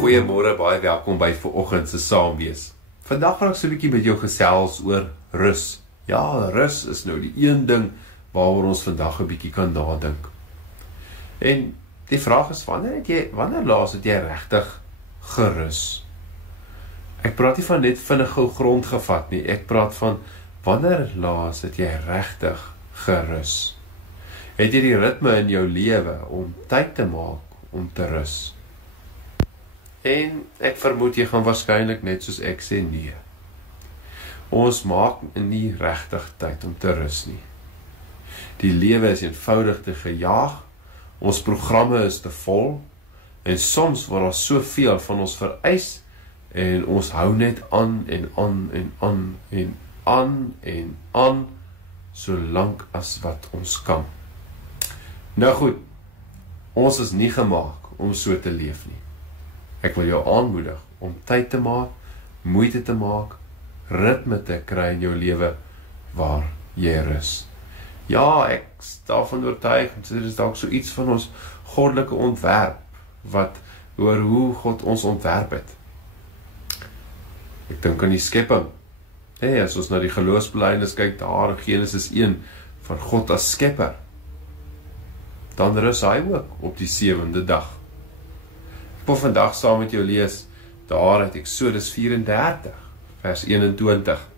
Goeiemôre, baie welkom by vanoggend se Saamwees. Vandag gaan ek so 'n bietjie met jou gesels oor rus. Ja, rus is nou die een ding waaroor ons vandag 'n bietjie kan nadink. En die vraag is, wanneer laas het jy regtig gerus? Ek praat nie van net vinnig gou grond gevat nie, ek praat van wanneer laas het jy regtig gerus? Het jy die ritme in jou lewe om tyd te maak om te rus? En ek vermoed jy gaan waarskynlik net soos ek sê nee. Ons maak nie regtig tyd om te rus nie. Die lewe is eenvoudig te gejaag, ons programme is te vol, en soms word daar soveel van ons vereis, en ons hou net aan en aan en aan en aan en aan, solank as wat ons kan. Nou goed, ons is nie gemaak om so te leef nie. Ek wil jou aanmoedig om tyd te maak, moeite te maak, ritme te kry in jou lewe waar jy rus. Ja, ek is daarvan oortuig, dit is dalk so iets van ons goddelike ontwerp, oor hoe God ons ontwerp het. Ek dink aan die skepping. As ons na die geloofsbelijdenis kyk, daar in Genesis 1, van God as skepper, dan rus hy ook op die 7de dag. Ek wil vandag saam met jou lees, daar uit Eksodus 34, vers 21.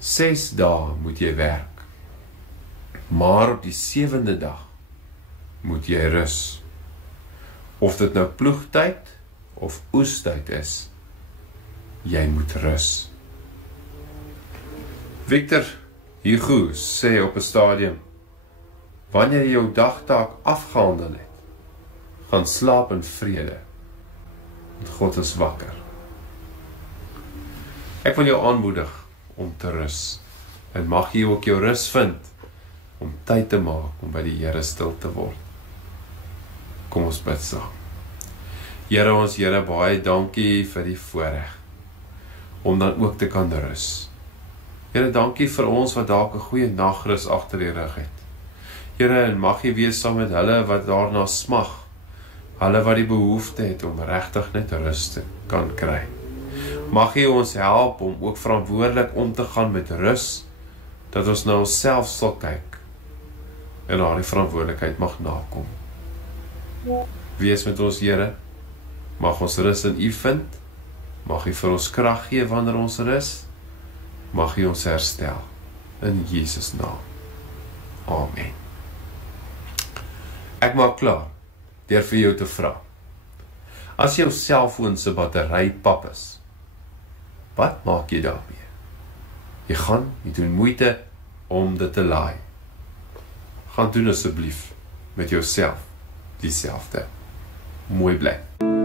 6 dae moet jy werk, maar op die 7de dag moet jy rus. Of dit nou ploegtyd of oestyd is, jy moet rus. Victor Hugo sê op 'n stadium, wanneer jy jou dagtaak afgehandel het, gaan slaap in vrede, want God is wakker. Ek wil jou aanmoedig om te rus, en mag jy ook jou rus vind, om tyd te maak om by die Here stil te word. Kom ons bid saam. Here, ons Here, baie dankie vir die voorreg, om dan ook te kan rus. Here, dankie vir ons wat dalk 'n goeie nagrus agter die rug het. Here, en mag jy wees saam met hulle wat daarna smag, hulle wat die behoefte het om regtig net rus te kan kry. Mag jy ons help om ook verantwoordelik om te gaan met rus, dat ons na onsself sal kyk, en na die verantwoordelikheid mag nakom. Wees met ons, Here, mag ons rus in U vind, mag U vir ons krag gee wanneer ons rus, mag U ons herstel, in Jesus naam. Amen. Ek maak klaar, deur vir jou te vra. As jou selfoon se battery pap is, wat maak jy daarmee? Jy doen moeite om dit te laai. Gaan doen asseblief met jouself dieselfde. Mooi bly.